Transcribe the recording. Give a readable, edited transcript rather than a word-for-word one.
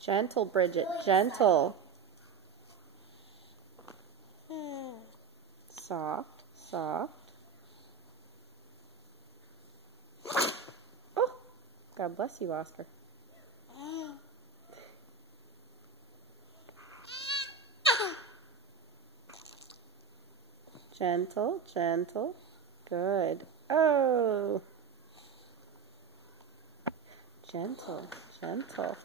Gentle, Bridget, gentle. Soft, soft. Oh, God bless you, Oscar. Gentle, gentle. Good. Oh. Gentle, gentle.